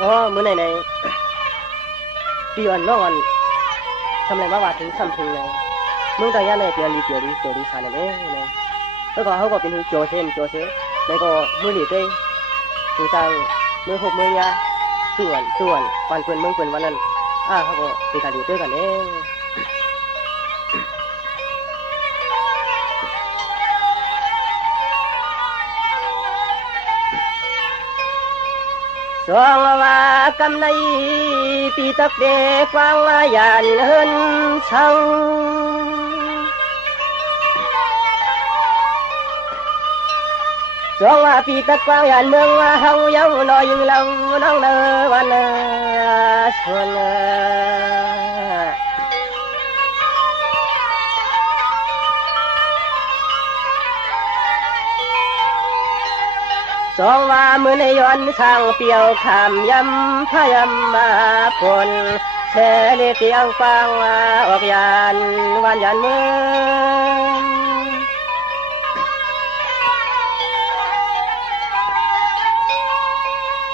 อ๋อมื้อไหนปีอ่อนน้องอ่อนทำอะไรมาว่าถึงซ้ำถึงเลยมึงตายาเนี่ยเปียรีสานเนี่ยแล้วก็เขาก็เป็นโจเซแล้วก็มือหลีเต้ถึงสร้างมือหกมือยาส่วนวันเปิ้นเมืองเปิ้นวันนั้นเขาก็ไปกันอยู่ด้วยกันสองว่ากำในปีตักเดกวางลายานเฮินเช่าสองว่าปีตะกวางยานเมืองว่าเฮาเยาวนอยยิงเราน้องเนวันชวนสองว่ามือในย้อนข้างเปียวขามยำพยำมาผลแช่เลเตียงฟังออกยานวันยานเมือง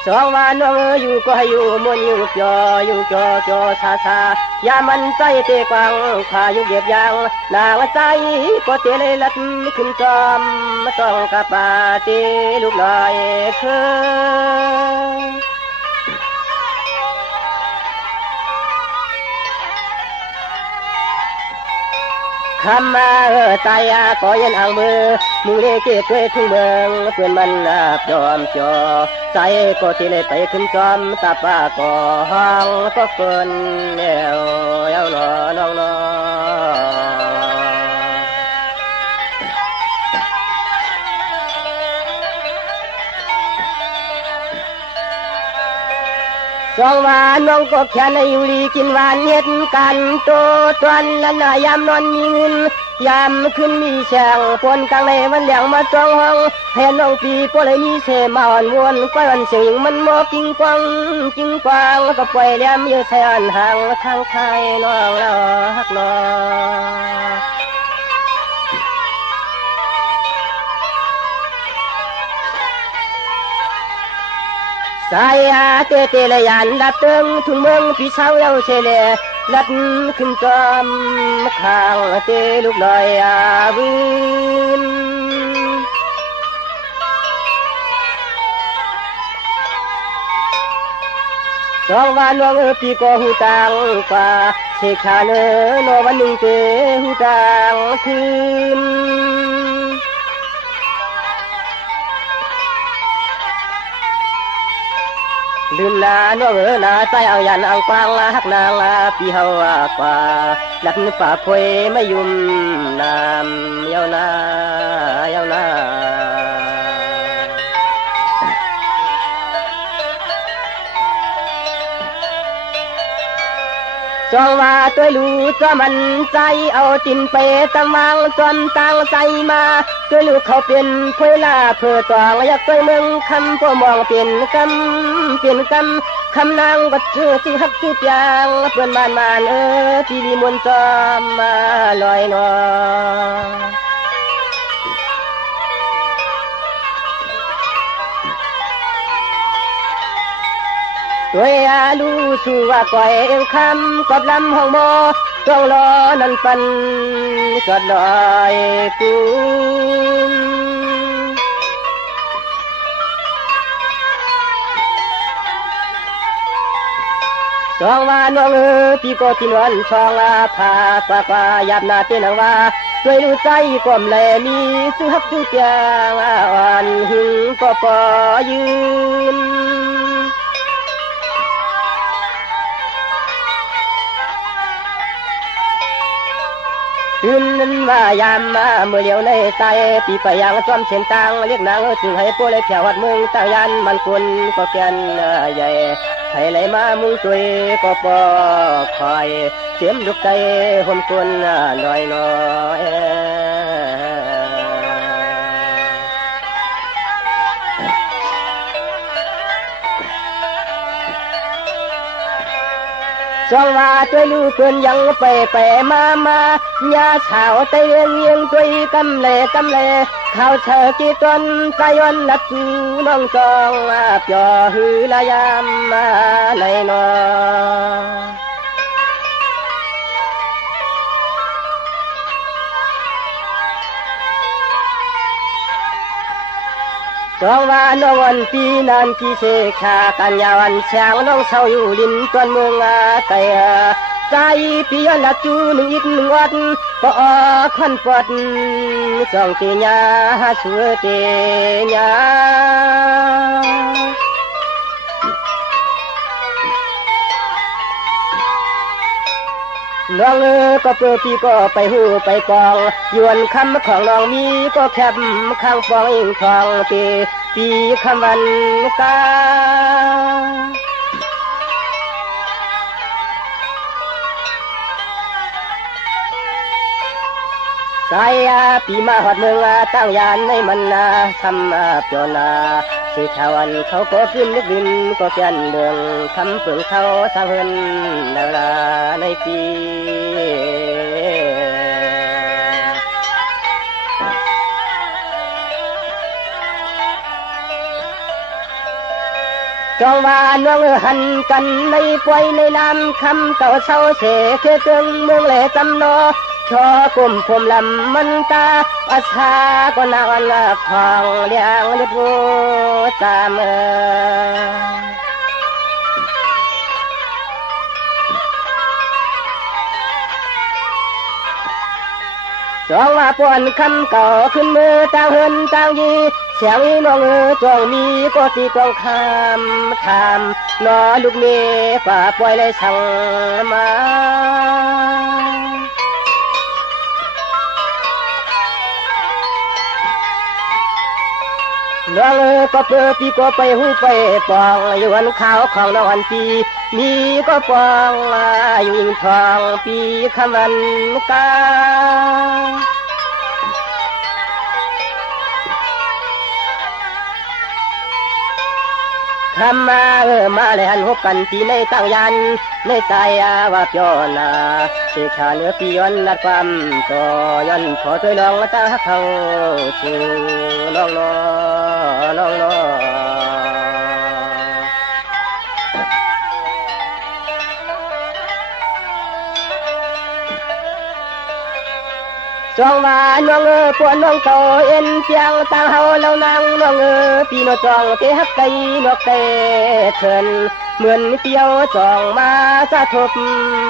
สองวันน้องอยู่ก็ให้อยู่มุนอยู่จอซายามันใจเตะกวางขาอยู่เก็บยางนางใจก็เตะเลยลัดขึ้นจอมต้องกะปาเตลูกลอยคำมาตายก็ยันอ่างมือมึงเล่เก็บด้วยทุ่งเมืองเพื่อนมันจอมจอใจก็ที่เลยไปขึ้นจอมตาป้าก็ห้องก็เกินแนวเย้าหนอน้องนอสองวานน้องก็แค่ในอยู่ดีกินหวานเฮ็ดกันโตตวนและนายามนอนมีเงินยามขึ้นมีแฉงปนกลางในวันเหลียงมาจ้องห้องแทนน้องปีก็เลยมีเสมาอ่อนวนก้อยวันเสียงมันมอกิ้งกวางแล้วก็ปล่อยแหลมเยอะแทนห่างทางใครน้องแล้วฮักน้องสายเตเลยยันดับเติงทุ่งเมืองพี่สาวเย้าเชเลลัดขึ้นจอมข้างเตลูกลอยวินสองวันวงปีก็หูตังกว่าเสกชาเนโนวันหนึ่งเตหูตังคืนลืมนาโนนาใจเอายันเอากวางหักนางปีเฮากว่าหลักป่าพวยไม่ยุ่มน้ำยาวนาจองว่าตัวลูจะมันใจเอาตินไปตั้งมังจนตั้งใจมาตัวลูกเขาเป็นเพลาเพื่อตองอยากไปเมืองคำพอมองเป็นกำคำนางบัดเจอที่ฮักที่ยางเพื่อนบ้านที่ดีมนจอมมาลอยนอตัวลูสู่ว่าก่อยเอ็งคำกับลำห้องโมจ้องรอนันปันจอดลอยกูสองวันวงปีก็ที่นวลช่องพากว่าหยาบนาเต้นว่าด้วยรู้ใจกลมแลมีสุหักสุเตียงอ่อนหึงก็ปอยืนตื่นว่ายามมาเมื่อเดียวในใจปีไปยังซ้อมเส้นตังเรียกนางจึงให้ผู้เลยแผ่วหัดเมืองตายันมันกุนก็แก่นใหญ่ให้ไหลมามุงตุยก็ปอคอยเสียมลูกใจห่มตุนลอยน้อยสองว่าตัวลูกเพิ่นยังไปมาญาสาวเตียงเงียงตัวกำเล เขาเธอกี่ตนใจวันนับจูน้องจองเปียหือละยามในนอจองว่าน้องวันปีนั้นกี่เสกขากันยาวันเช้าน้องเศร้าอยู่ลินตวนเมืองแต่ใจปีละจูหนึ่งอิดหนึ่งวัดก็ขันปอดสองตีญาสวยเตีญาน้องก็เปิดปีก็ไปหูไปปองยวนคำของน้องมีก็แคบข้างฟองอิงทองปีคำวันกาสายปีมาหอดเมืองตั้งยานในมันทำเปียวนาสิชาวันเขาก็ขึ้นนึกดินก็เปลี่ยนเรื่องคำเปลืองเขาสร้างเฮินแล้วลาในปีจองว่าน้องหันกันในป่วยในน้ำคำเต่าเศร้าเสเคือเตืองเมืองแหล่จำนอชอกลุ่มผมลำมันตาอาชาก็นอนทองเลี้ยงเลือดวูตามจองว่าปวนคำเก่าขึ้นมือต่างเฮินต่างยีเสียงน้องจองมีก็ตีกองคำถามนอลูกเมย์ฝ่าปล่อยเลยสั่งมาน้องก็เปิดปีก็ไปหูไปปองอยู่วันขาวของน้องอันปีมีก็ปองอยู่อิงทองปีคำวันกาคำมาเลยหันหกกันปีในตั้งยันในใจว่าเปียวนาเสกชาเนื้อปีย้อนนัดความต่อย้อนขอตัวน้องมาตั้งเขาจึงน้องน้องจองว่าน้องปวนน้องโตเอ็นเปียงตั้งเฮาเรานั่งน้องปีนจองเตะฮักใจนกเตะเถินเหมือนเปียวจองมาสะทบ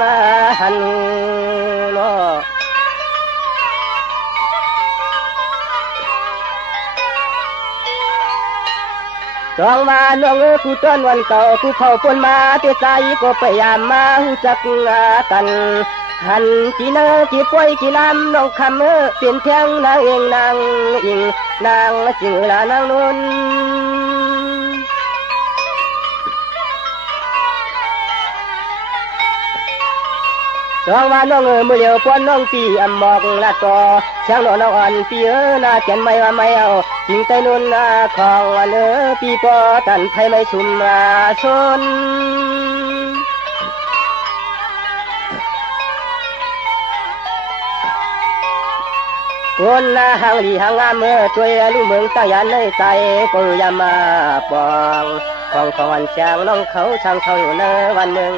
มาหันนอจองว่าน้องผู้ต้นวันเก่าผู้เผาปนมาเตะใจก็พยายามมาหูจักกันหันจีเนจีป่วยจีลำน้องคำเปลี่ยนเทียงนางเองนางอิงนางจึงละนางนุ่นจองว่าน้องมือเดียวปวนน้องปีอำบอกละต่อช่างน้องอ่อนปีน่าเขียนไม่ว่าไม่เอาจริงใจนุ่นของปีก็ตันไทยไม่ชุมชนคนหางดีหางงามช่วยลูกเมืองตายันในใจก็ยามาปองของวันเชียงน้องเขาช่างเขาอยู่เนวันเมือง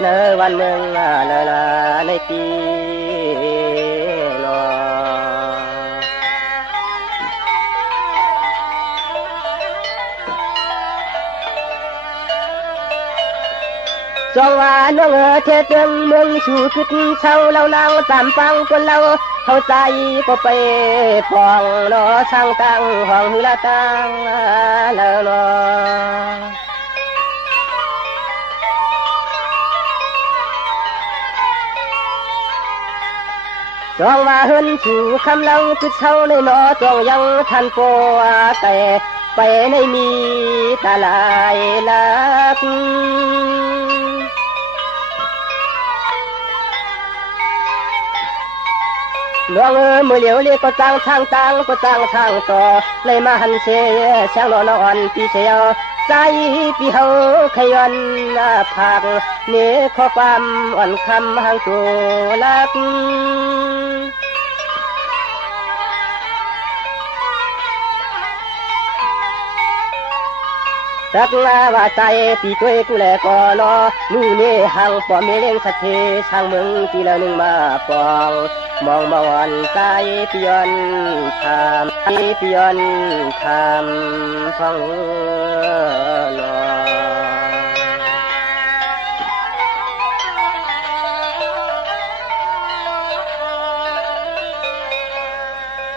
เนวันเมืองในปีนอจองว่าน้องเทเตืองเมืองสู่ขึ้นเช้าเรานางตามฟังคนเราเข้าใจก็ไปปองนอช่างตั้งห้องละตั้งแล้วนอจองว่าเฮินสู่คำเราคือเช้าในนอจองยังทันโปแต่ไปในมีตาลายลักน้องมือเหลียวเรียกก็ตั้งทางตั้งก็ตั้งทางต่อเลยมาหันเสียช่างนอนอ่อนปีเสียวใจปีเฮาขยันผักเนื้อข้อความอ่อนคำห่างตัวลัก ตักลาวาใจปีกวยกูแลก่อนอนู่เนหังปอมเมเลงสักเทช่างมึงปีละหนึ่งมาปองมองมาวันใจปียนทำปียนทำฟังนอ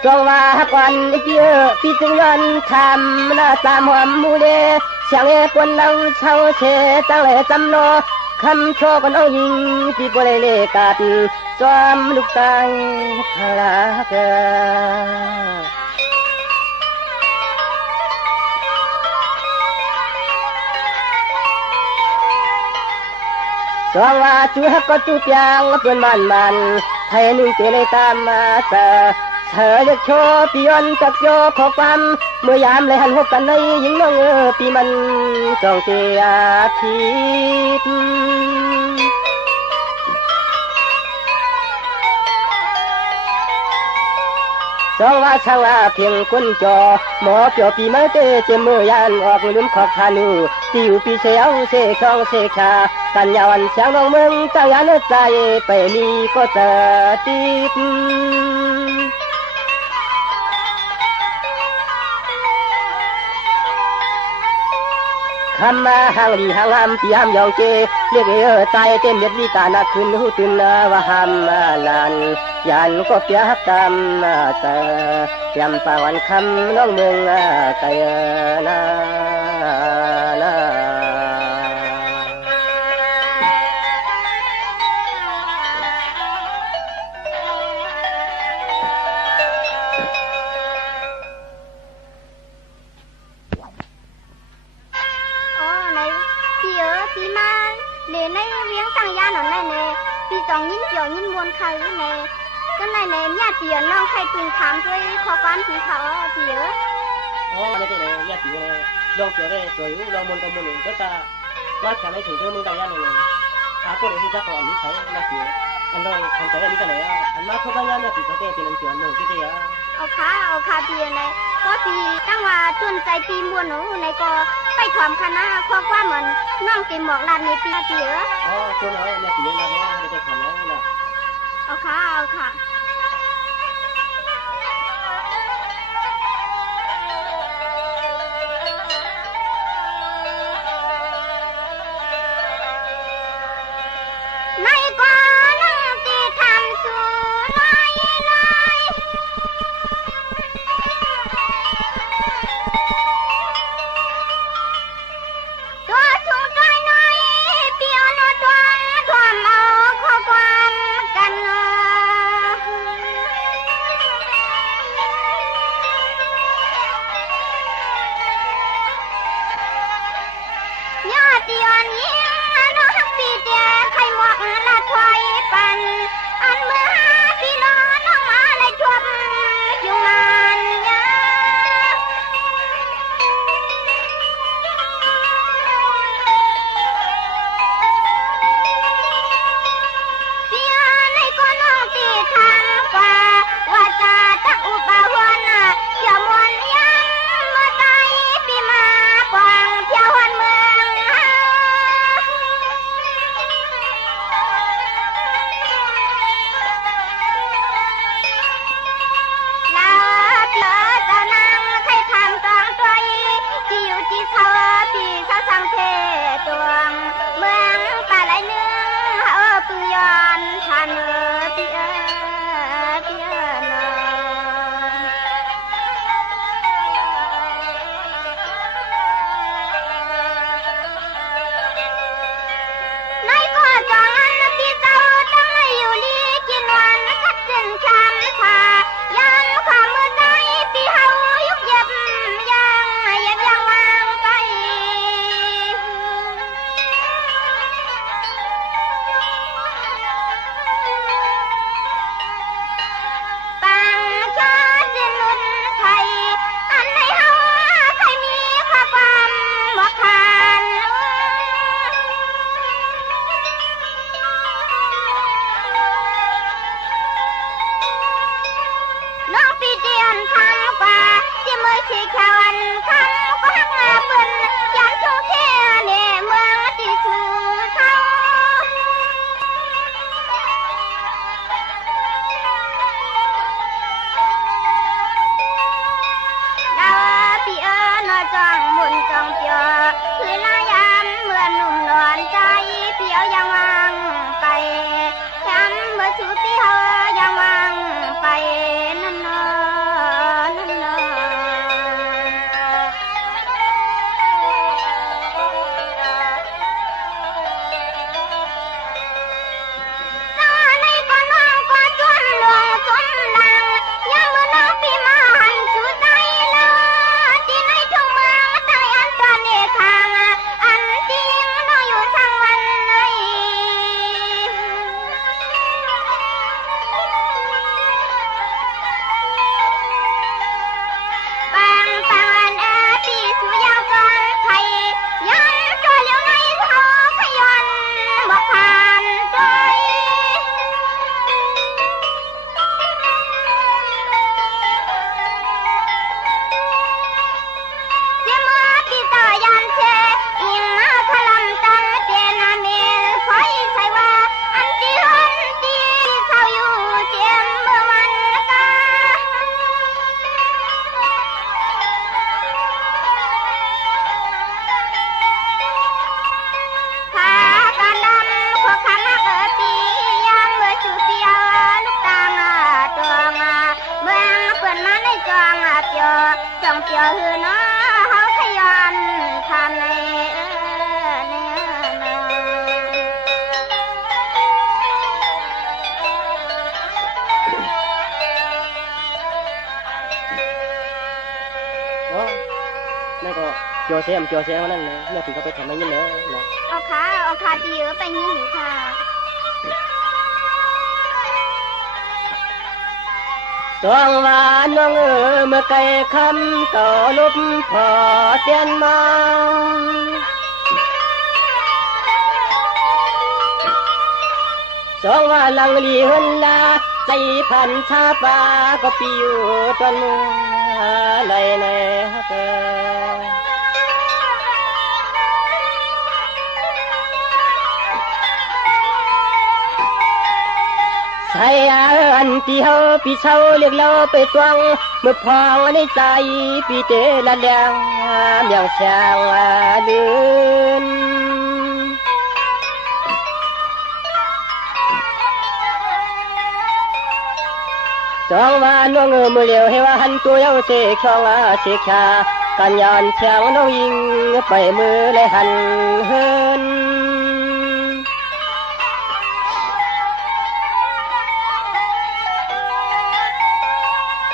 จงว่าก่อนเยอะปีจึงยันทำนาตามหอมมูเดช่างเอปนลังเช่าเชตั้งเลยจำโนคำโชกันเอายิงปีบริเลกัดจอมลูกตายพลาเกจงว่าจูฮักก็จูเปียงเพื่อนบ้านมันไทยหนึ่งเตเลยตามมาเสเธอจะโชว์ปียนกับโยขอความเมื่อยามเลยหันหกกันในยิงน้องปีมันจองเตียทิพจองว่าช่างว่าเพียงคนจอหมอเปียวปีมาเตเจมือยานออกลืมขอบทานูติวปีเสียวเสกช่องเสกชากันยาวันเสียงน้องมึงตั้งยานใจไปมีก็เจอติดคำมาหางลีหางหามปีหามยองเจเรียกใจเต้นเด็ดวิตานักขึ้นหูตื่นว่าหามลานยันก็เปียกตามเตอเตรียมปาวันคำน้องเมืองไกนาđể nay viếng tăng gia nó này nè vì dòng nhìn kiểu nhìn buồn khai nè cái này nè nhà tiền nó khai tiền khám thôi khó quan thì khó thì ớ này thế này nhà tiền này dòng kiểu này rồi dòng buồn buồn cái ta nó chẳng ai thử cho mình tăng gia này cô này thì chắc còn như thế nhà tiền anh đâu anh tới là như thế này anh má không tăng gia nữa thì có thể tiền tiền nữa cái gì áเอาค่าtiền này có thìตั้งว่าจนใจปีมวนหนูในก็ไปถอมคณะข้อความเหมือนน้องเต็มหมอกลานในปีเสือจนเอาเนี่ยปีนั้นเนี่ยไม่ได้ทำแล้วนะเอาค่ะในก็น้องตีทำสู่ที่มือชี้แขวนคำก็หักมาเปิ้นยันชู จ้องมุนจ้องเปียวคือลายามเมื่อหนุ่มนวลใจเปียวยังวางไปย้ำเมื่อชูเปียวยังวางไปนั่นนอนั่นนอจ้องเปียวหือน้อเฮาขยันทำในนั่นก็โจเซมนั่นนะเนี่ยถึงเขาไปทำอะไรนี่เลยนะเอาขาตีเยอะไปนี่หรือค่ะสองวานน้องเมื่อไกลคำต่อลบพอเตียนมาสองว่าลังลีหันลาใจพันชาปาก็ปิวตอนมือไหลในฮักใช่อันที่เฮาปีเช้าเรียกเราไปตวงเมื่อพองในใจปีเตละแดงอย่างแสงลืนจองว่าน้องมือเลี้ยวให้ว่าหันตัวเย้าเสกช่องเสกชากันย้อนเชียงน้องยิงไปมือเลยหันเฮิน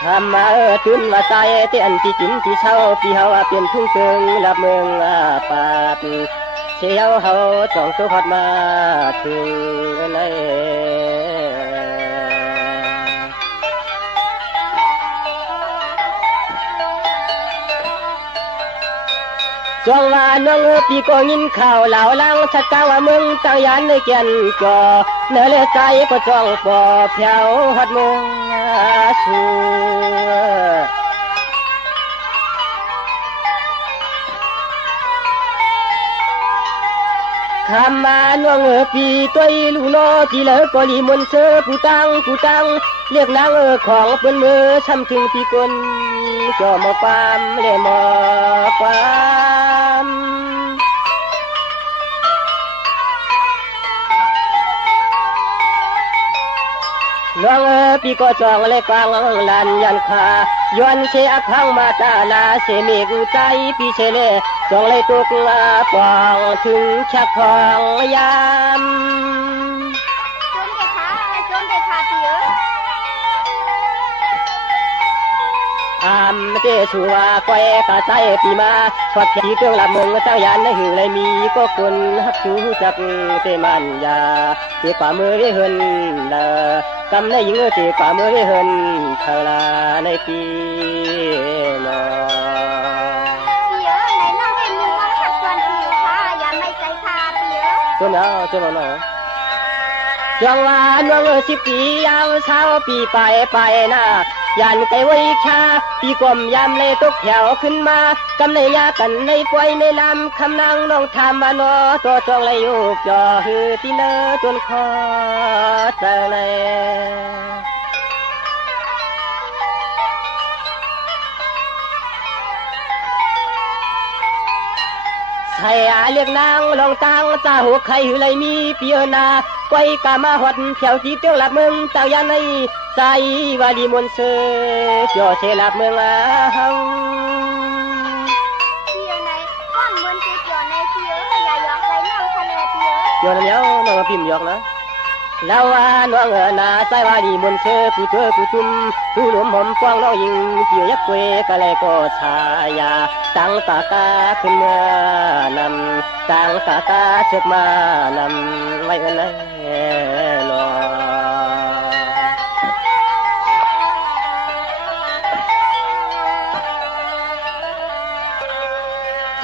ทำมาจุนว่าใจเตียนที่จินที่เช่าปีเฮาเปลี่ยนทุ่งเกิงลับเมืองปาดเชี่ยวเฮาจ้องตัวพอดมาถึงในจองว่าน้องปีก็ยินข่าวเหล่าลังชัดกาวว่ามึงตั้งยันในเกียนจอเนื้อเลือดใจก็จ้องปอเพียวหัดมึงสู้คำมาน้องปีตัวลูโนที่เหลือก็ลีมนเชอผู้ตังเรียกนางของเปิ้นมือช้ำถึงปีกลจ่อมาความเลยมาความน้องปีก็จองเลยกลางลันยันคาย้อนเชอคังมาตาลาเสเมกุใจปีเชเลจองเลยตุกปองถึงชักทองยามจนเด็กขาตีเอ๋อามเตชัวก้อยกะใจปีมาทอดผีเครื่องละเมืองตั้งยานในหือเลยมีก็คนฮักชูจักเตมันยาเตป่ามือได้เฮินละกำในหญิงเตป่ามือได้เฮินเธอลาในปีนอปีเอ๋ไหนน้องเป็นยิงมองขัดจวนปีค่ะอย่าไม่ใจขาปีเอ๋ตัวเนาะตัวเนาะจังว่าน้อง10 ปียาวเช้าปีไปหน้ายันไปไว้ชาปีกลมยามเลยตกแถวขึ้นมากำในยากันในป่วยในลำคำนางน้องทำมานอตัวจองเลยยุกจ่อหือที่เนื้อจนคอเจอเลย ให้เรียกนางลองตังตาหัวใครหือไรมีเปียนาก้อยกามาหอดแถวจีเตียวหลับเมืองตาวยาในใจวาดีมนเสเจ้าเสหลับเมืองหังเปียวในก้อนเหมือนเปียวในเปียวอย่าหยอกใจน้องทะเลเปียวเปียวนั่นแล้วน้องพิมพ์หยอกนะแล้วน้องนาใส่วาดีมนเสผู้เจอผู้จุ่มผู้หนุ่มหอมกว้างน้องยิงเปียวยักษ์เวกะเลยก็ชายาตั้งตากาขึ้นเมื่อนำตั้งตากาเชือกมานำไว้กันเลยรอ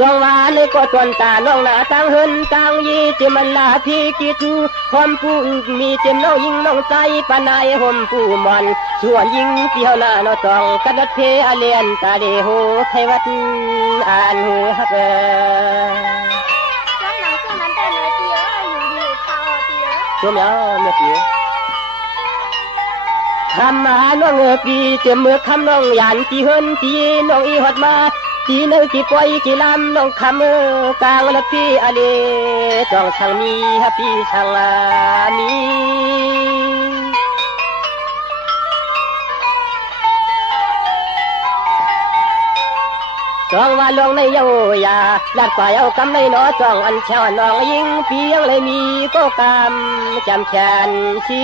จงว่าเลยก็ตวนตาน้องหน้าตั้งเฮินตั้งยีเจมันลาพี่กิจูหอมผู้มีเจมน้องยิงน้องใจปานายหอมผู้มันชวนยิงเปียวหน้าน้อจองกัดเพอเลียนตาเดโหไทวัดอ่านหูฮักแล้วหนังซึ่งนั้นแต่เนื้อเปียวอยู่ดีเขาเปียวตัวเมียวเนื้อเปียวทำมาน้องปีเจมเมื่อคำน้องหยานตีเฮินตีน้องอีหอดมาจีเนื้อจีปอยจีลำน้องคำกลางละพี่อาเลจองช่างมีฮับพี่ช่างมีจองว่าลงในเยายาลัดกว่าเยากำในหนอจองอันเชาน้องยิงเพียงเลยมีก็กำจำแขนชี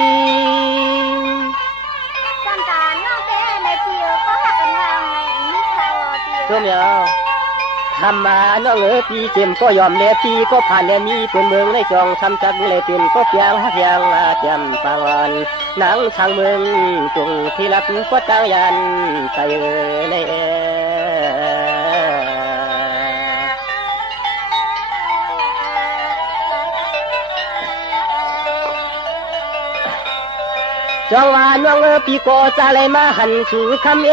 จำตาน้องเต้ในเปียวก็หักกันวางในมิเขาเปียวตัวเมียวทำมาน้องปีเจมก็ยอมเลปีก็ผ่านแลมีเป็นเมืองในจองทำจักเลยเป็นก็เพียงหักยังจำปางวันหนังทางเมืองตรงที่รักก็ตั้งยันไปในจองว่าน้องปีโกจะเลยมาหันสู่คำ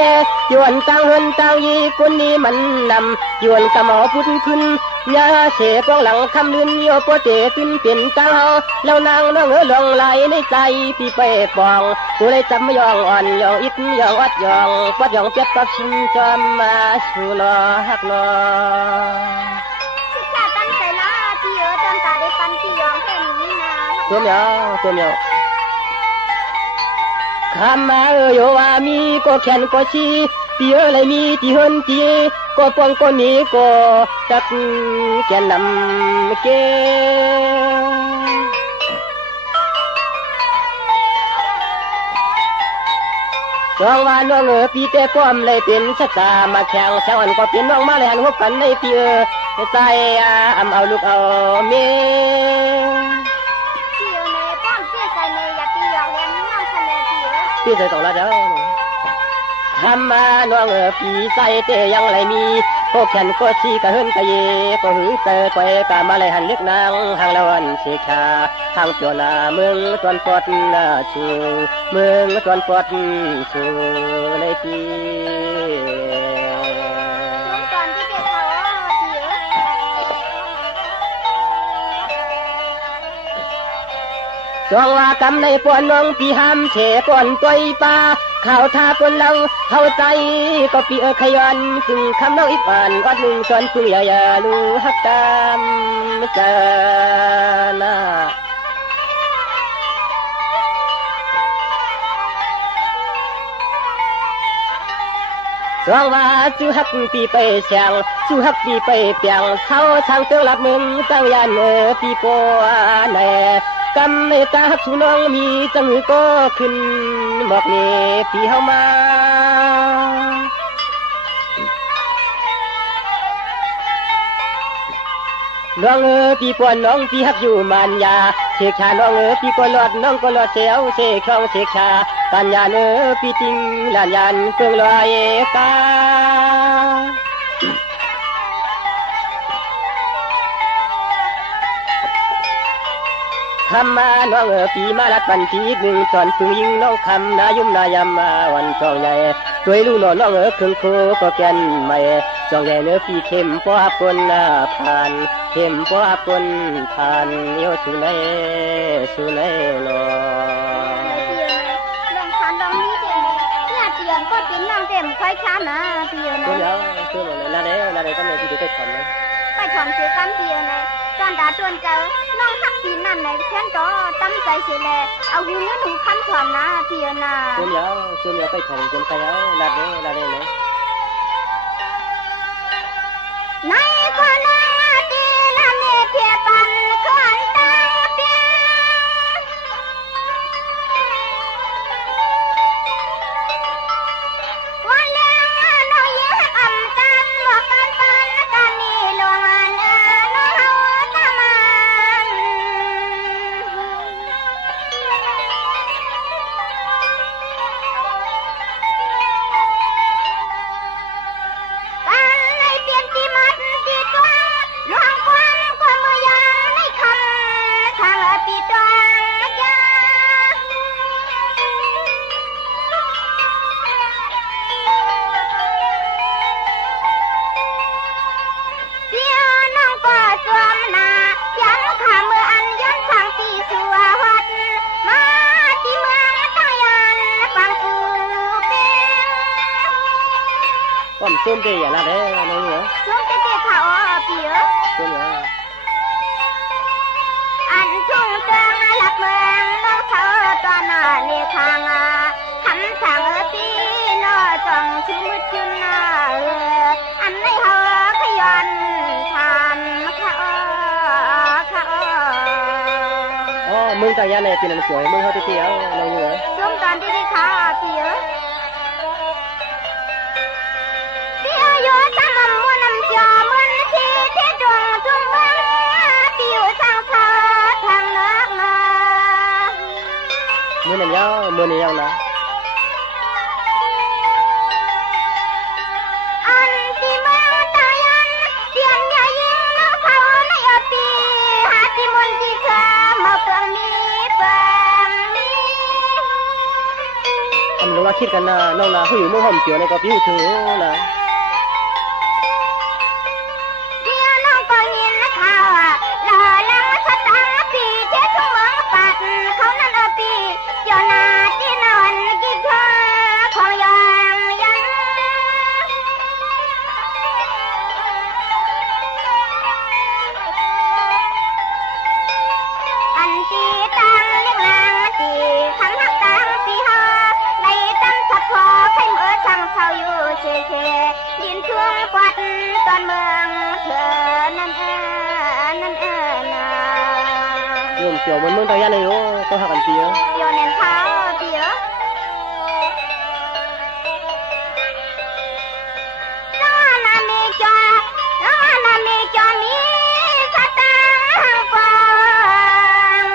ยวนตังเฮินตังยีกุนนี้มันนำยวนกะหมอพุ่นขึ้นยาเสกองหลังคำลืนโยโปเตตินเปลี่ยนตังเฮาแล้วนางน้องลองไหลในใจพี่ไปปองกูเลยจำยองอ่อนยองอิดยองอัดยองปัดยองเปียกปับชินจอมมาสู่นอฮักนอที่จะตั้งใจละเปียวจำตาได้ปันที่ยองแค่นี้นะตัวเมียวตัวเมียวคำมาโยวามีก็แขนก็ชีเปียเลยมีที่เฮินจีก็ปองก็มีก็ตักแกนนำเกจองว่าน้องปีเตป้อมเลยเป็นชะตามาแข่งช่างอันก็เป็นน้องมาเลยหันหัวกันในเปียใจเอาลูกเอาเมพี่ใจต้องละเจ้าทำมาน้องปีใจเตยังไรมีพวกแขนก็ชีกะเฮินกะเยก็หือเตอไปกะมาเลยหันเล็กนางหางละวันเสกชาทางเปียวนาเมืองตอนปอดชูเมืองตอนปอดชูในปีจองว่ากำในปวนน้องปีห้ามเฉปวนตัวปลาข่าวท่าปนเราเข้าใจก็ปีขยันซึ่งคำน้องอีกอ่านวัดหนึ่งจนพึ่งอย่าลูฮักตามเจอหน้าจองว่าจูฮักปีไปเสียงจูฮักปีไปเปียงเขาช่างเตือนรับมึงตั้งยันปีโกแน่กำในตาฮักสูน้องมีจังก็ขึ้นบอกนี่พี่เฮามาน้องพี่ปวนน้องพี่ฮักอยู่มันยาเสกชาน้องพี่ก็หลอดน้องก็หลอดเสียวเสกช่องเสกชาปัญญาพี่จริงหลานยันเกิงลอยกาคำมาน้องปีมาลัดปันทีหนึ่งจอนพึ่งยิงน้องคำนายุ่มนายำมาวันจองใหญ่ด้วยลูกน้องน้องครึ่งโคก็แก่นไม่จองใหญ่ปีเข้มป้าปนผ่านเข้มป้าปนผ่านเยี่ยวสุนัยลอลองทานลองนี้เต็มเนี่ยเตียนก็กินน้องเต็มค่อยช้านะเตียนนะตัวเดียวตัวหมดเลยลาเด้ก็ไม่ที่ดูใกล้ๆนะ ไปถอนเสียกันเพียนะตอนดาตวนเจ้าน้องทักปีนั่นไหนเพื่อนก็ตั้งใจเสียแลเอาหูเงินหูคำถอนนะเพียนะส่วนเหนียวไปถอนจนไปเอาลาดเลยเนาะในคนนางตีละเมเพียปันคนตั้งเปียวันเลี้ยงน้องเยี่ยอำกันบอกกันปันกันนี่ลวงอันน้องเฮาตามันกันในเตียนที่มัดที่ตัวหลวงควันความมือยางในคำทางปีตัวจ้าเสียน้องก็สวมหน้ายันขามืออันย้อนทางตีสัววัดมาที่เมืองตั้งยันฟังกูเป็นก้มส้มเดียลาดเลยน้องเหรอช่วงเตะเขาเปียส่วนเหนียวอันทุ่งเตืองหลักเมืองน้องเขาตัวหน้าในทางคำสั่งตีนอจ้องชื่อมืดจุนอันในเขาขยันทำเขาอ๋อมึงตายาในปีนั้นสวยมึงเขาที่เที่ยวน้องเหรอช่วงตอนที่ได้ขาเปียเปียอยู่ตามมัวน้ำจอมันที่เทดวงทุ่งเมืองปิวสร้างเขาทางเลิกมา มือนี่ยังนะอันที่เมืองตายันเตียนใหญ่ยิ่งน้องเขาในอปีหาที่มนที่เธอมาเปลืองมีเปลืองมีอำรู้ว่าคิดกันนะน้องนะเขาอยู่เมืองหอมเจียวในก็ปิ้วถือนะ เดี๋ยวน้องก็ยินข่าวหล่อลังสตางค์ปีเททุ่งเมืองปัดเขานั่นอปีเจ้าหน้าที่นอนกินเธอของยองยังอันตีตังเลี้ยงนางตีคำหักตังตีเฮาในตำสักพอใครเมื่อสั่งเขาอยู่เชดินช่วงกวัดตอนเมืองเธอนั่นนะ โยมเจียวมันเมืองตายาเลยโอ้ต้องหากันเจียวโยนเน้นเท้าเปียน้านามีจอมีสตางค์ฟอง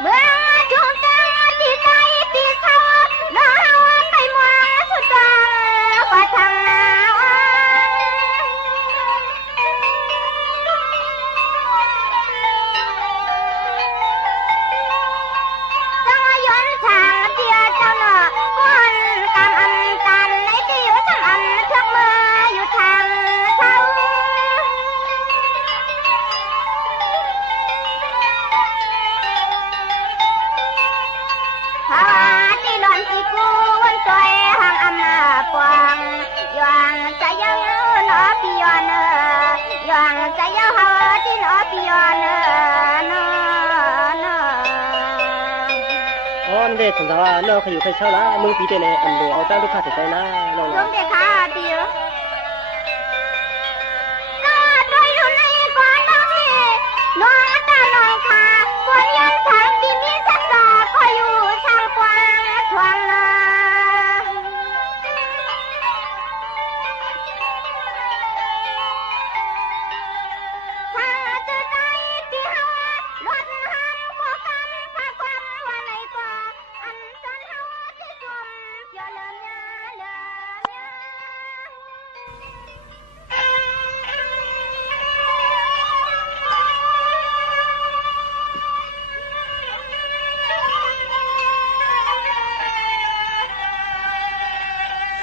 เมื่อจุงจังที่ใจปีเศร้าน้องไปมัวสุดตังกว่าทางนาจังย้อนทางเดียเจ้าหน้าคนกำอำกันในที่อยู่ทั้งอำเทือกมืออยู่ทางเขาหาที่หล่อนที่กูวันสวยห่างอำมาปวงย้อนใจยังหนอพี่ย้อนย้อนใจยังหาที่หนอพี่ย้อนนอ อ๋อนั่นเด็กผมถามว่าน้องเขาอยู่ใครเช่าละมึงปีเตเนี่ยอันเดียวเอาจ้างลูกค้าเสียใจนะน้อง ลงเด็กขาเดียวน้าด้วยอยู่ในก่อนน้องนี่น้องตาน้องขาคนยันทางที่มีสักกาคอยอยู่ทางกว้างทวงนาถ้าจะใจที่เฮารถห้ามก็ฟังพาความว่าในป่าอันจนเฮาที่จมเพื่อเลิมยาเลิมยา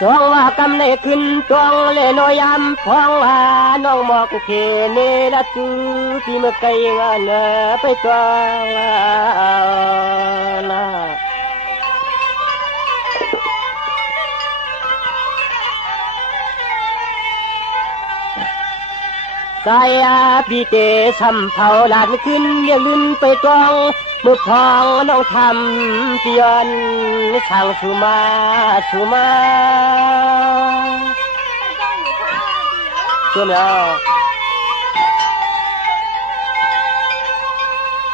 สองว่ากำในขึ้นตวงเลนอยำพองหาน้องหมอกเคเนละจูที่เมื่อไกลงานไปตวงนะ ตายปีเตช้ำเผาหลานขึ้นเรียกลื่นไปตรองมือพองน้องทำเปียนช่างสุมาตัวเมียว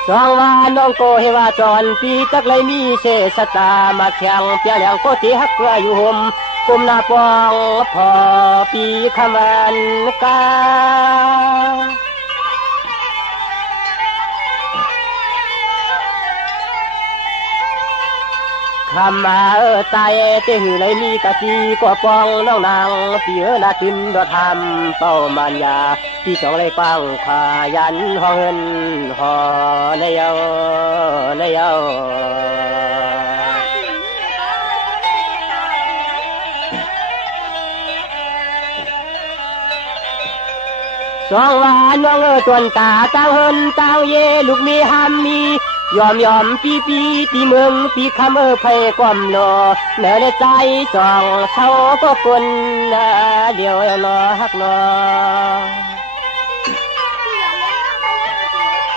จองว่าน้องโกเฮว่าจอนปีจักเลยมีเชสตามาแข่งเปียแหลงโกติฮักเกลืออยู่ห่มกุมหน้าปองพอปีคำวันกาคำมาตายเตหือเลยมีกะจีก็ปองน้องนางปีนาตินดอทำเป้ามันยาที่สองเลยปังขายยันห้องเงินหอในเยาสองวานน้องตวนตาตั้งเฮินตั้งเยลูกมีห้ามมียอมปีเมืองปีคำไผ่ความรอเหนือในใจสองเขาก็คนเดียวรอฮักรอ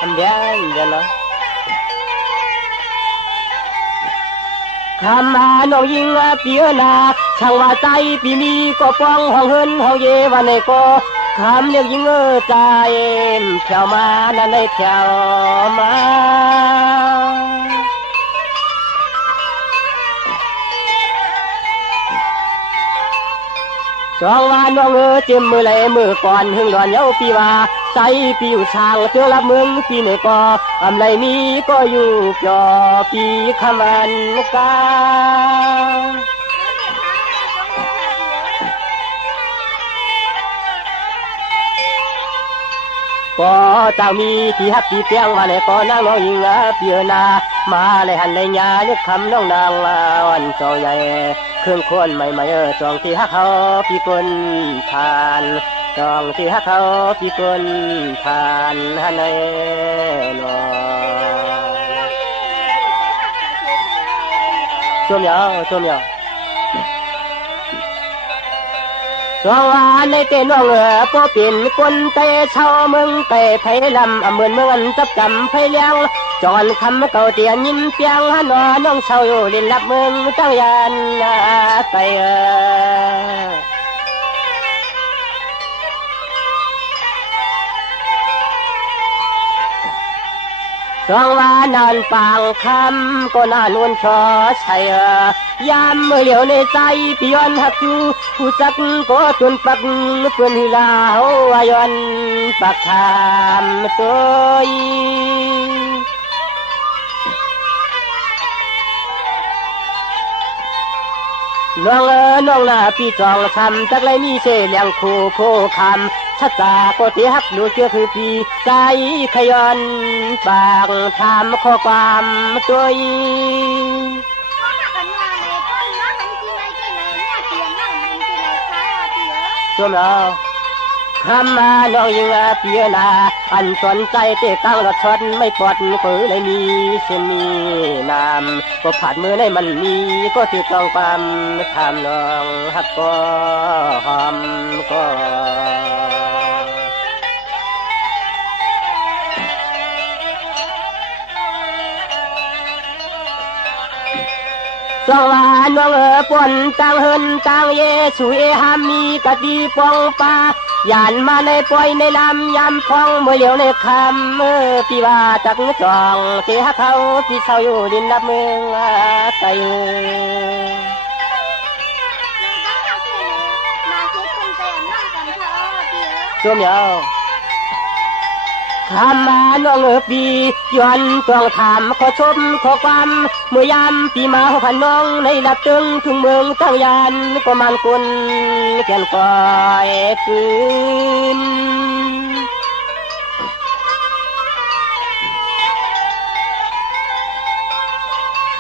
ทำเดียวรอคำมาน้องยิงเปียนาช่างว่าใจปีมีก็ป้องห้องเฮินห้องเยวันในก็คำเรียกยิงใจแถวมานั่นในแถวมาสองวานน้องเจ็มมือเลยมือก่อนหึงดอนเย้าปีว่าใจปีอยู่ช่างเตือรับเมืองปีในก็อำไรมีก็อยู่จอปีคำวันกาก็เจ้ามีที่ฮักที่เปียงมาเลยก็นั่งน้องยิงเปียนามาเลยหันเลยยาเลือกคำน้องนางวันจองใหญ่เครื่องควรใหม่จองที่ฮักเขาพี่คนทานจองที่ฮักเขาพี่คนทานฮันในนอช่วงยาวสองวานในเต้นน้องพอเป็นคนเตะเช่าเมืองเตะไทยลำเหมือนเมืองจับจำไฟเลี้ยงจอนคำเก่าเตียนยิ้มเปียงฮันน้องเช่าอยู่ลินรับเมืองตั้งยานไตสองวานนอนปางคำก็น่านวนชอใช่ยามเมื่อเหลียวในใจพี่ย้อนหักอยู่ผู้จักก็จนปักเพื่อนหิลาวย้อนปักทามตัวน้องนาพี่จองคำจักเลยมีเสเลียงคู่โคคำชะตาก็เสียหักดูเชื่อคือพี่ใจขย้อนปากทำข้อความตัวช่วงเราคำมาน้องยิงเปียนาอันสนใจเตะตั้งรถชนไม่ปลอดก็เลยมีเส้นมีน้ำก็ผ่านมือในมันมีก็ติดต้องความทำน้องฮักก็หอมก็สวรรค์น้องปนตั้งเฮินตั้งเยสุเอหามีกะดีปองปายานมาในปล่อยในลำยำพองเมื่อเหลียวในคำพี่ว่าจักจองเสียเขาพี่เศร้าอยู่ดินนับเมืองไกลช่วงยาวคำมาน้องปีย้อนต้องถามขอชมขอความเมื่อยามปีมาพันน้องในลับตึงถึงเมืองตั้งยานก็มันคนแก่นก้อยคืน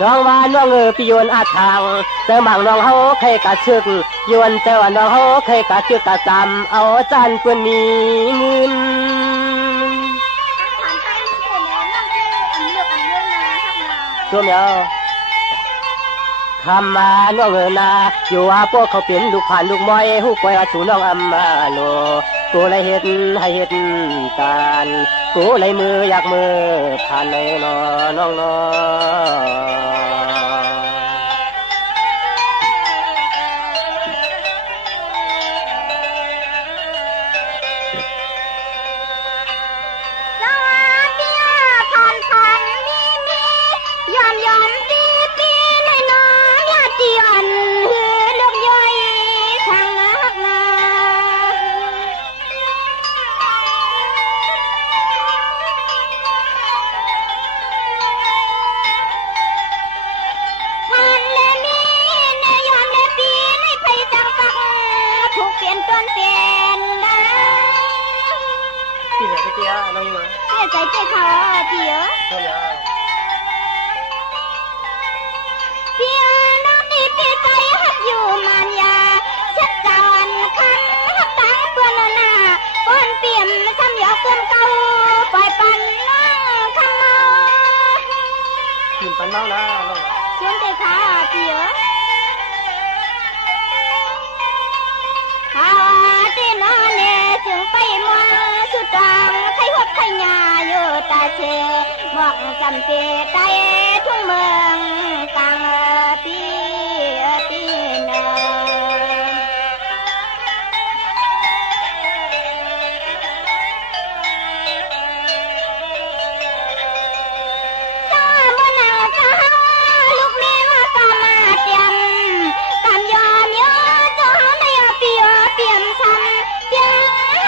สองวานน้องปีโยนอาทางแต่บางน้องเขาเคยกะซึกโยนแต่ว่าน้องเขาเคยกะซึกกะจำเอาจานเพื่อนมีเงินช่วงเดียวคำมาน้องนาอยู่ว่าพวกเขาเป็นลูกผ่านลูกมอยหูปล่อยอาสูน้องอัมมาโล กูเลยเห็นให้เห็นการกูเลยมืออยากมือผ่านเลยนอน้องนอน้องมาใจใจเขาเปียเปียน้องดีปีใจฮักอยู่มันยาชัดจานคันฮักตั้งเพื่อนนาก้อนเปี่ยมซ้ำยอกเกินเก่าปล่อยปันน้องคำเมากินปันเมานะน้องชวนใจขาเปียข้าที่นอนเนจึงไปมัวสุดตังใครหดใครยาอยู่ตาเชหมอกจำเจใจทุ่งเมืองกลางปีเนจ้าบนางจ้าลูกแม่มาตามมาเตรียมตามยอมเยอะจ้าในเปียเปี่ยมซ้ำเปีย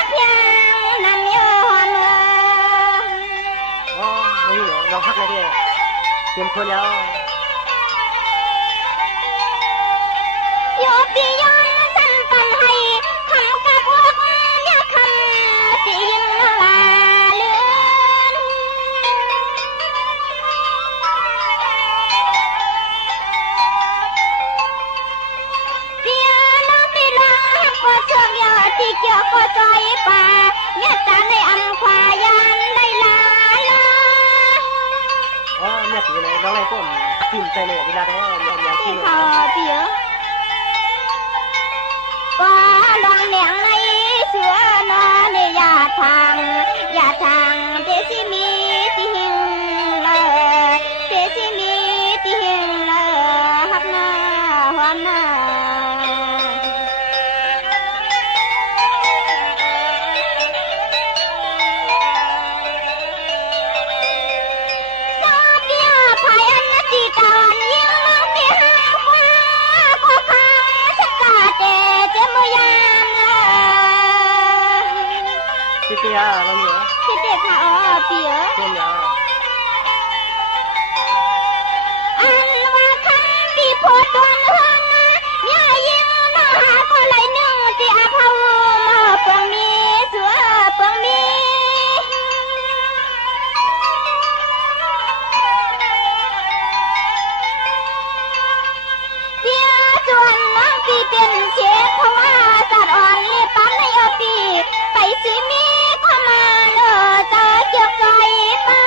เพียงนำยอมน้องฮักเลยดิเตรียมคนแล้วโยปียอนสั่นปันให้คำกับวักเนี่ยคำสิยิ้มลาเลือนเปียน้องปีลาก็เชื่อยอที่เกี่ยวก็จอยป่าเนี่ยตาในอันควายานได้ลาเนี่ยตีเลยน้องไรต้นกินใจเลยเวลาได้ยังกินเขาเปียว่าลองเนียงในเสือนอนอย่าทางเดซิมีติหิงเลยเดซิมีติหิงเลยฮักหน้าหวานหน้าเปียเราเหนือที่เด็กค่ะเปียเปียอันว่าคำที่พูดตัวเนื้อเนี่ยยิ่งน่าหาคนไหลหนึ่งที่อาภามาเปิงมีเสือเปิงมีเปียส่วนน้องปีเป็นเชฟเพราะว่าจัดอ่อนเล็บปั๊มในปีไปสิมีความมาเนอจะเกี่ยวใจป้า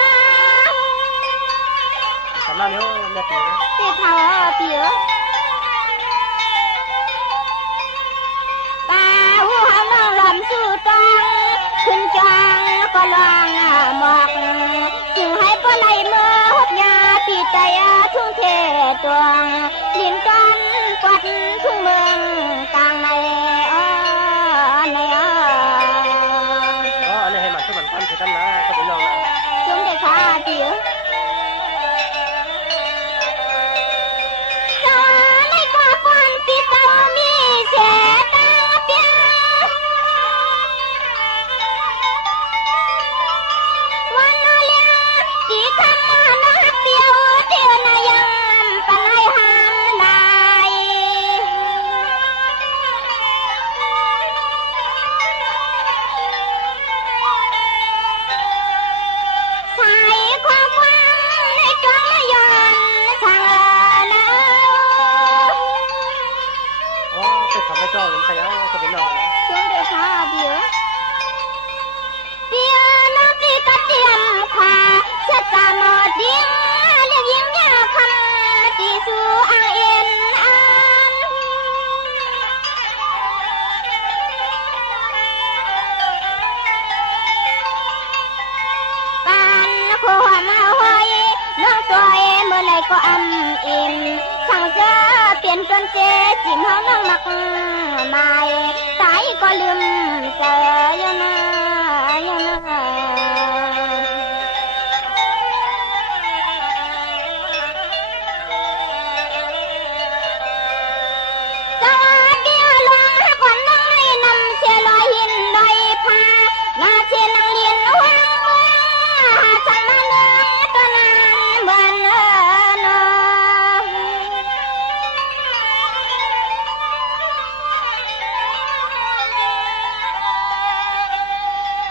สำหรับนี้แม่ตีที่เขาเปียตาหูหางน้องลำสู้ตังขึ้นจังก็ลองหมอกจึงให้ปลายมือหดยาปีใจทุ่งเทตวงลิ้นก้อนปัดทุ่งเมืองกลางในให้มาช่วยมันปั้นคือกันนะก็เป็นน้องนะจงได้ค่ะเปียจ้าในความฝันปีเตามีเสียตาเปียวันนาเลียจีคำมานักเปียวเทียนยังปันให้ห้ามได้ทำให้เจ้าหรือใครก็เป็นน้องนะช่วงเดียวค่ะเบียเบียน้องตีก็เตรียมขวาชัดจาหมดดิ้งเรียกยิ้มยาคำตีสู่อ่างเอ็นอัน ำอิ่มสั่งเจอเปลี่ยนจนเจจิ้มเฮาน้องมักหมายสายก็ลืมเจออยู่นะอยู่นะสวัสดีหลวงก่อนน้องไม่นำเชลอยหินลอยพาหน้าเชนังเลียนวางเมื่อสันมาเนื้อตัวนั้นเหมือนนอ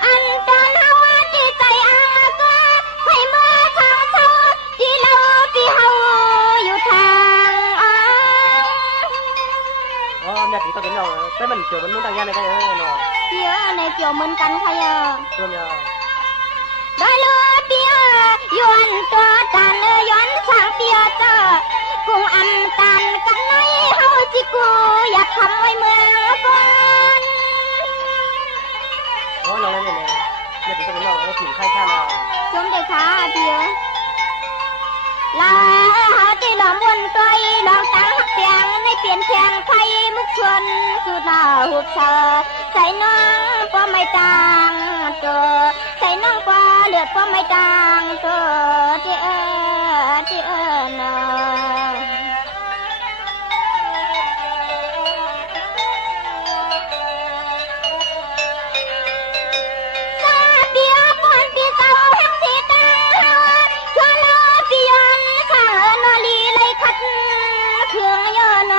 อันตอนเฮาที่ใจอาตัวให้เมื่อทางเศร้าที่เราที่เฮาอยู่ทางอ๋อแม่ตีก็เป็นน้องแต่มันเกี่ยวมันมุ่งต่างยันได้เนาะเปียในเกี่ยวเหมือนกันค่ะยาตัวเมียได้เลยเปียย้อนตัวตันย้อนสางเปียเจอกุ้งอันตันกันในเฮาจิกูอยากทำไว้เมื่อก่อนอ๋อน้องนี่แม่ตีก็เป็นน้องแล้วถิ่นไข่ข้าเราชมเด็กค่ะเปียลาเฮาที่หลอมวนตัวหลอมตังหักเปียงในเปลี่ยนแข่งไข่มุกชวนสุดหน้าหุบเธอใส่น้องป้อไม่ต่างตัวใส่น้องป้าเลือดป้อไม่ต่างตัวที่น้องซาเปียปอนปีเศร้าแห่งสีตาชวนเราปีย้อนข้างนอลีเลยขัดเครื่องย้อน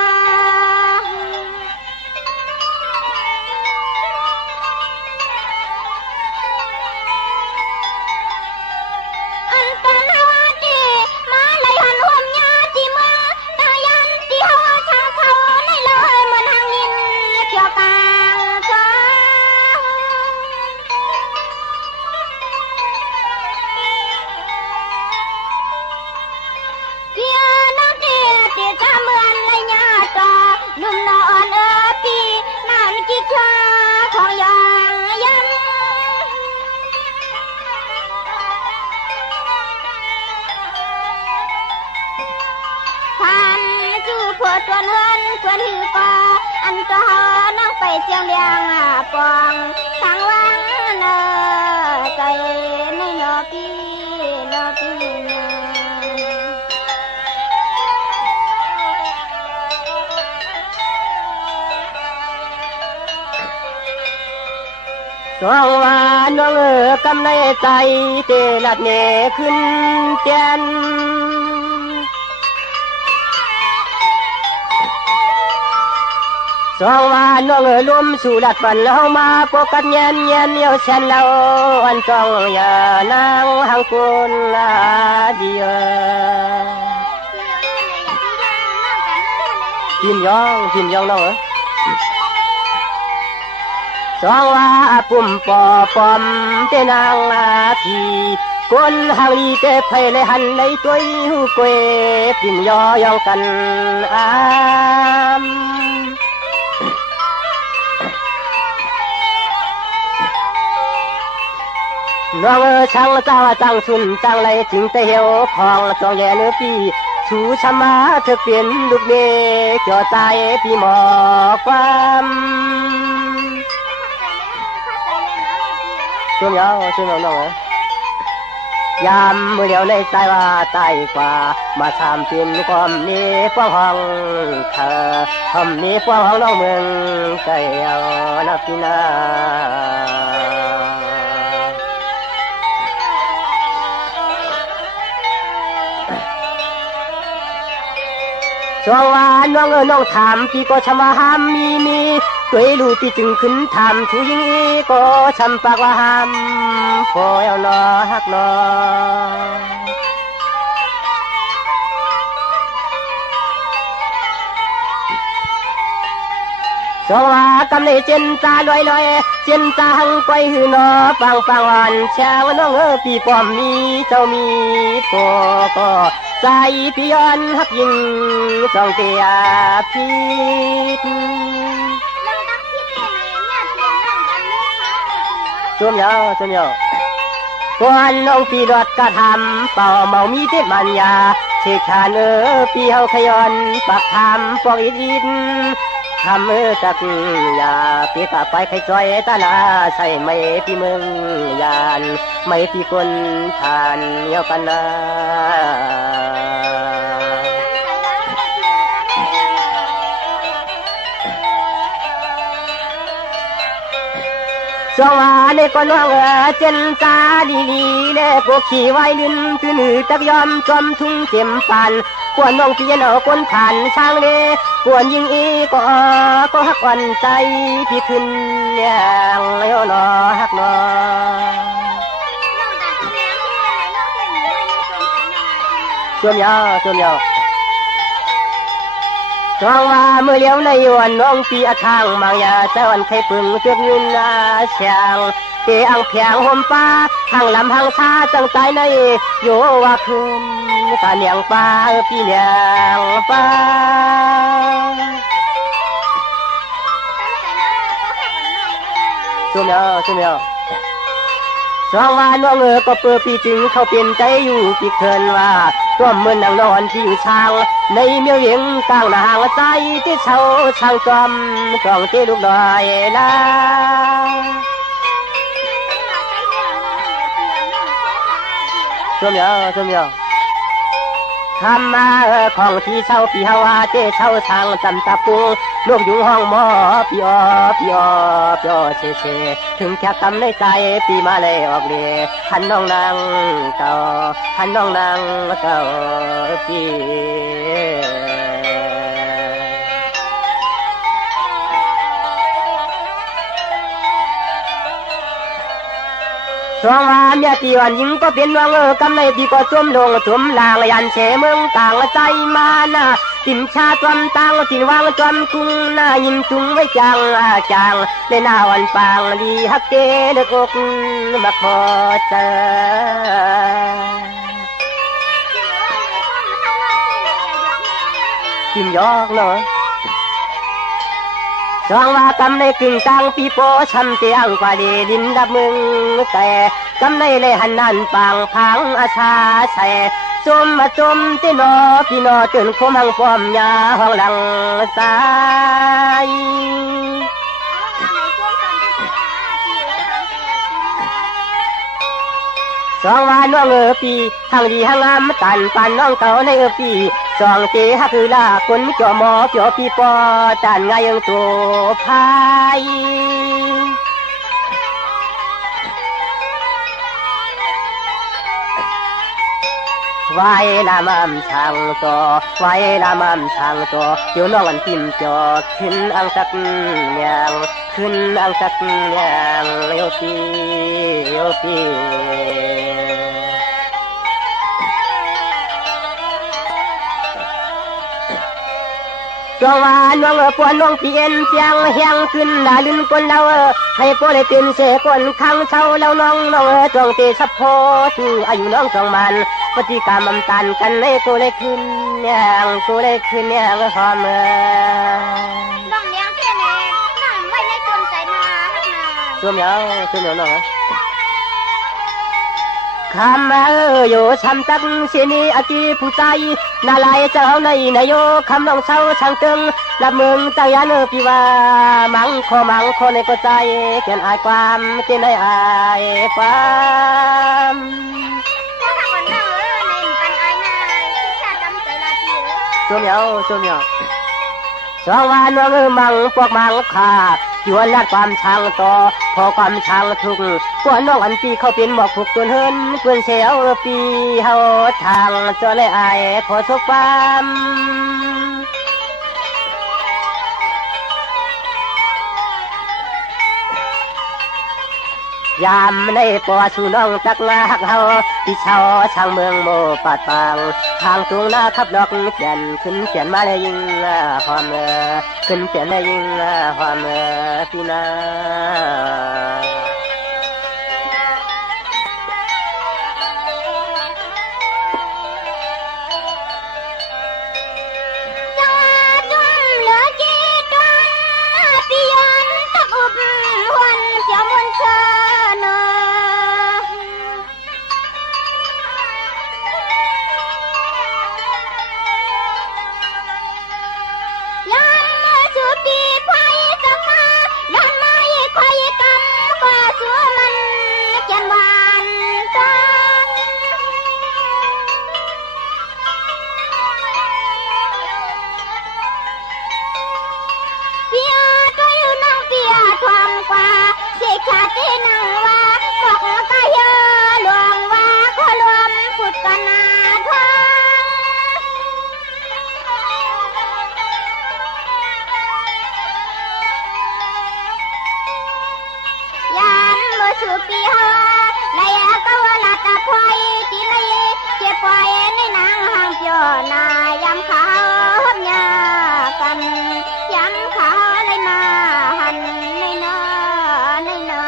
ตัวเงินเพื่อนหือปออันตัวนั่งไปเจียงเลียงปองทางวังเนอใจในนอปีนอปีสองว่าน้องกำในใจเตลัดเนขึ้นเตียนสองว่าน้องล้มสู่ลัดฝันเฮามาปกันเย็นเย็นเยียวเช่นเราอันจ้องอย่านางหังกุลลาดีพิมยองน้องสองว่าปุ่มปอปอมเตนางพีคนหางลีเตไพเลยหันในตัวหูเกวพิมยองกันน้องช่างเจ้าจังสุนจังไรจึงแต่เหี่ยวของจองแย่เนื้อปีชูชมาเธอเปลี่ยนลูกเนเกี่ยวใจพี่หมอความช่วงยาวน้องยามมือเดียวในใจว่าตายกว่ามาทำเป็นความนี้ฟ้องห้องเธอทำนี้ฟ้องห้องน้องเมืองใจเอานักกินาช่วงว่าน้องถามพี่ก็ชำว่าห้ามมีตัวรู้ที่จึงขึ้นถามชูยิงก็ชำปากว่าห้ามพอเอานอฮักนอช่วงว่ากำในเจนตาลอยเจนตาหังไปหือนอฟังอ่อนเช้าน้องพี่ป้อมมีเจ้ามีพอก็ใจพี่ย้อนฮักยิงสองเตียพิษช่วงยาวก่อนน้องปีรถกระทำเป่าเมามีเทพมันยา เชกชาเนปีเฮาขยอนปากทำปอกอินทำตักยาปีตาไปไข่จอยตาลาใส่ไม่พี่เมืองยานไม่พี่คนทานเยากันนาสวาในก้อนว่างเจนตาดีลีเล่พวกขี่ไว้ลินถือหนือตักยอมจอมทุ่งเข็มปันกวนน้องพี่เหนอคนผ่านช่างเล่กวนยิงอีก็ฮักวันใจพี่ขึ้นอย่างเลี้ยวหนอฮักหนอส่วนยาวจองว่าเมื่อเลี้ยวในวันน้องปีอาทางบางยาเจ้าอันไข่ปึงเตือนยืนนาเชียงเตะอังเพียงห่มป้าทางลำทางชาจังใจในโยว่าคืนตาเนียงป้าพี่เนียงป้าส่วนยาวจองว่าน้องก็เปิดปีจึงเขาเปลี่ยนใจอยู่ปีเคินว่าตัวเมื่อนางนอนที่อยู่ช่างในเมียวเวียงกลางนางใจที่เช่าช่างจอมกล่องที่ลูกลอยนะส่วนยาวทำมาของที่เช่าปีฮาวาเจ้เช่าช่างจำตะปูลูกอยู่ห้องหมอพี่อเชถึงแค่กำในใจปีมาเลยออกเลยหันน้องนางเก่าพี่สองว่าเมียตีวันยิงก็เป็นวังกำในปีก็จมลงจมลางยันเชเมืองต่างใจมานะสินชาจอมตังสินวางจอมกุ้งหน้ายินจุงไว้จังในหน้าวันปางดีฮักเกเด็กอกมาขอเจอกินยอกเนาะจองว่ากำในกึ่งกลางปีโป้ช้ำเตียงกว่าดีดินดับมึงแต่กำในเลยหันนันปางพังอาชาใส่จมที่นอพี่นอจนคมหังฟอมยาห้องหลังสายสองว่าน้องปีทางดีทางงามตันปันน้องเก่าในปีสองเจฮักคือลาคนจอหมอเปียวปีปอจานไงยังตัวพายไว้ละมั่มช่างตัวอยู่น้องอันพิมจอขึ้นอังสักอย่างเลี้ยวปีจงว่าน้องปวนน้องเปลี่ยนเปียงแหงขึ้นหน้าลื่นคนเราให้ปวนเป็นเสกคนข้างเช้าแล้วน้องจงเตะสัพโพที่อายุน้องจงมันปฏิกรรมมันตันกันให้กูเลยขึ้นอย่างหอมน้องเลี้ยงแค่นี้น้องไม่ได้จนใจนาส่วนยาวน้องคำอยู่ช้ำตักเสียนีอากีผู้ใจนาลายเจ้าในนายโยคำน้องเช้าช่างตึงละมึงตั้งยันพี่ว่ามังคในก็ใจเขียนอายความเจนอายความส่วนยาวสองวันน้องมังพวกมังขาจวนลัดความช่างต่อพอความช่างทุกกวนน้องอันปีเขาเป็นหมอกผูกตัวเฮินเพื่อนเสียวปีเฮาทางจะเลยอายขอทุกความยามในปอชูน้องจักงาหักเฮาที่เช่าช่างเมืองโมปาดปางทางตุงหน้าขับดอกเปลี่ยนขึ้นเปลี่ยนมาเลยยิงหอมขึ้นเปลี่ยนเลยยิงหอมพี่นา ชาติหนึ่งว่าบอกกายหลวงว่าขอรวมพุทธนาทองยามบ่สุปีเฮาในก็ว่าลาตะพอยที่ในเจ็บปล่อยในนางหางเปียวนายามเขาหญ้ากันยามเขาเลยมาหันในนาในนา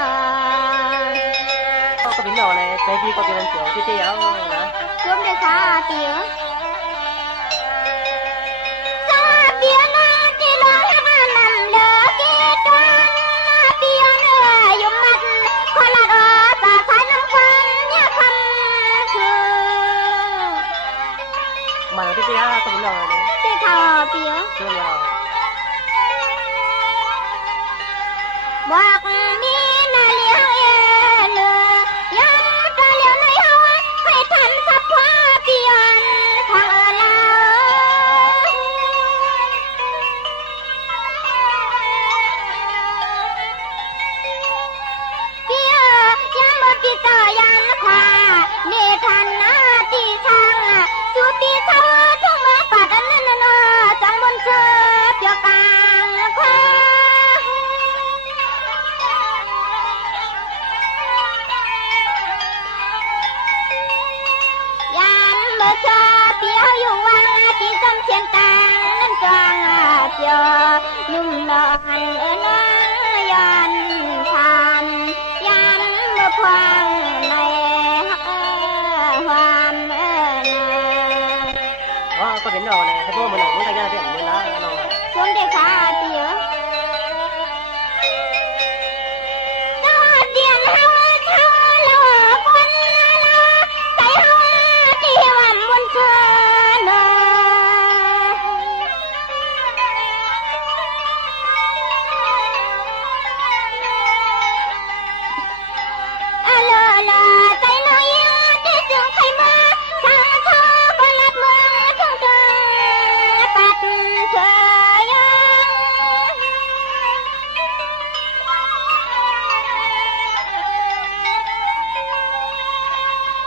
có biến đầu này cái gì có cái lần kiểu cái áo đó รวมด้วยชาเตียวชาเปียนาที่ลงให้นำเลือกีจวนเปียเนื้อยุ่มมัดคนละดอสาสายน้ำควันเนี่ยคำคือ mà nó cái áo có biến đầu này ที่เขาเปียว chưa nào บอกมีนาเลี้ยงเอเลือยังจะเลี้ยงในเฮาให้ทันสับพาเปียนทางลาเปียยังบ่ติดต่อยันขวาเนทันนาที่ช่างสุปีเท่าทุ่งเมืองปัดอันนั้นนอจังบนเสือเปียกลางควายามเมื่อชาเปียวอยู่วังที่จำเชียนตางนั้นจางเปียวนุ่มนอนน้องยันทานยามเมื่อพวงในความนา đó có biến đầu này cái vô mình làm cũng tay ra tiệm mình lá nó สวมเด็กขาเปียวสวัสดีเฮาเช้าแล้วคนละใจเฮาที่ว่ามุนเชิญอะเลอลาใจน้อยที่จึงใครมาทางเธอคนละเมืองทั้งเธอปัดเธอ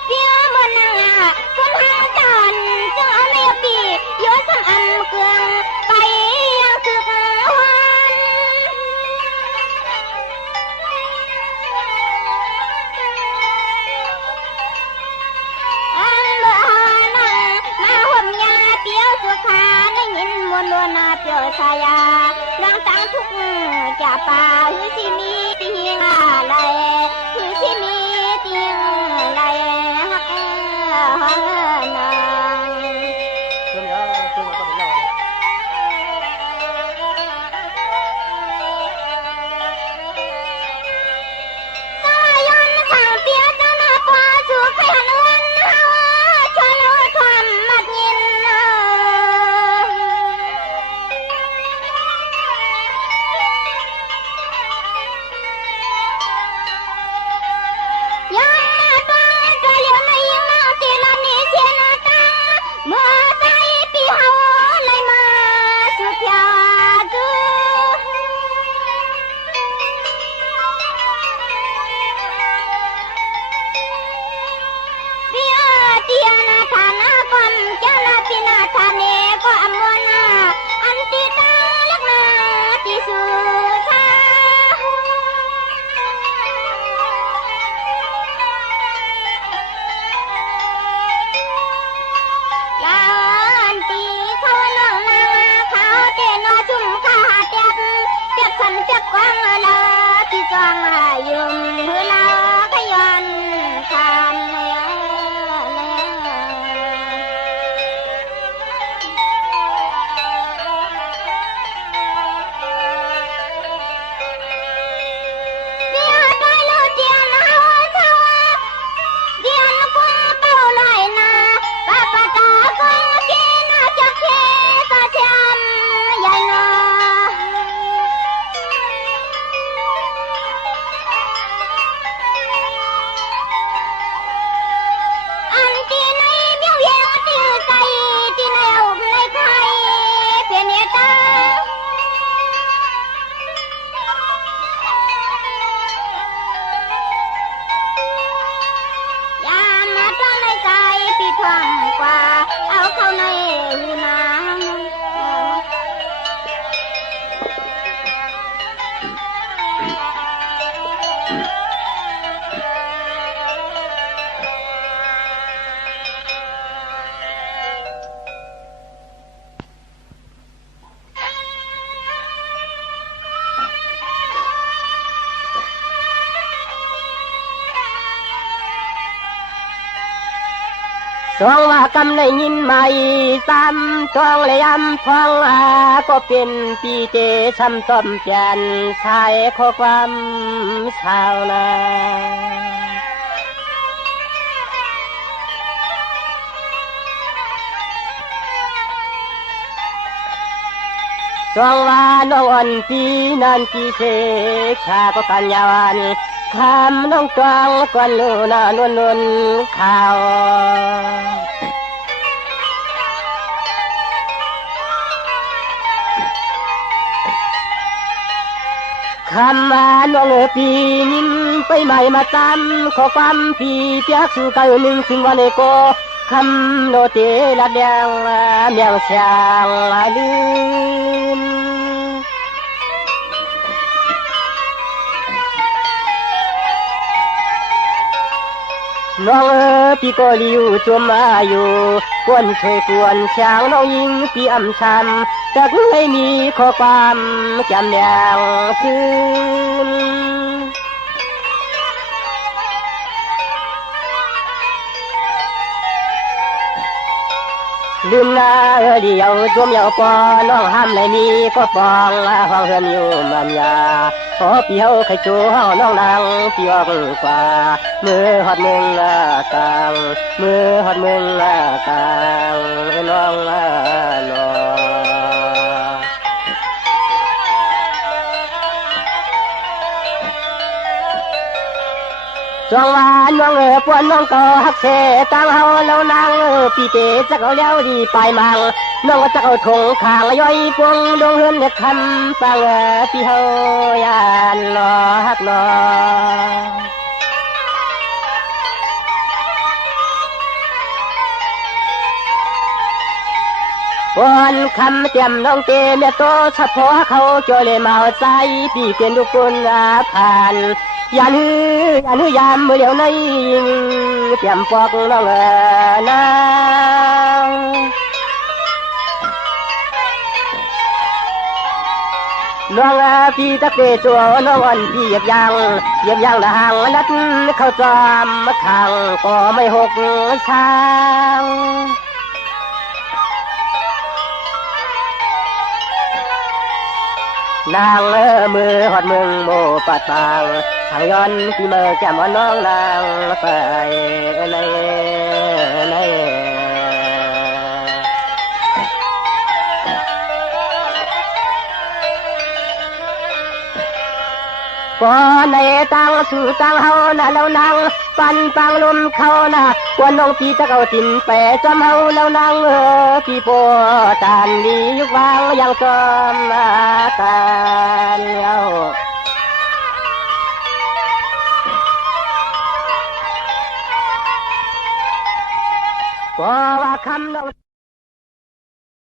เปียมันนางคนหางจอนจึงเอาเมียปีโยนทั้งอำเกืองไปยังสึกวันอันเบอนังมาห่มยาเปียวสุขาได้ยินมวลลวนาเปียวชายาดังตังทุกจ่าป่าหือสิมีติงอะไรหือสิมีติงอะไรฮักฮังนาง chưa nhớ chưa có biến đầu này สายันทางเปียตนาปาสุขหันวันเฮาชวนเราทำมัดยิน สองว่ากำในยินใหม่สามสองเลยย้ำฟังก็เป็นปีเจช้ำต้อมแจนชายข้อความชาวนาสองว่าน้องอ่อนปีนันปีเสกชาก็กันยาวันคำน้องตวงกวนลูนานวลนวลข่าวคำว่าน้องปีนิ่มไปใหม่มาจำขอความปีเปียกสู่เก่าหนึ่งถึงวันโกคำโนเตละแดงเมียงเสียงลืมน้องพี่ก็ลิวจมมาอยู่กวนช่วยกวนช้างน้องยิงพี่อำช้ำจากไม่มีข้อความจำแนงคืนลืมหน้าเดียวจมเยาวปอน้องห้ามเลยมีก็ปองห้องเฮือนอยู่มันยาขอเปียวไข่จูห้องน้องนางเปียกกว่ามือหอดมึงกลางมือหอดมึงกลางน้องนอจงว่าน้องปวนน้องก็ฮักเสตั้งเฮาแล้วนางปีเตจักเอาแล้วดีไปมังน้องก็จักเอาถงข้างย่อยปวงดวงเฮือนคำฟังพี่เฮายานรอฮักรอวันคำเตรียมน้องเตเมียโตสะพอเขาโจเลมาใจปีเป็นทุกคนผ่านอย่าลือยามมือเดียวในเตรียมปอกน้องนางน้องพี่ตะเกจัวน้องอ่อนพี่เหยียบยางละหางนัดเข้าจอมข้างก็ไม่หกช้างนางมือหอดมึงโมปัดปางทางย้อนที่มือแก้มน้องนางไปในก่อนในตังสู่ตังเฮานะแล้วนางปันปังลมเขานะกวนน้องพี่จะเอาตินไปจำเฮาแล้วนางพี่ปวดตานดียุกวางยังจอมกันเอาเพราะว่าคำน้อง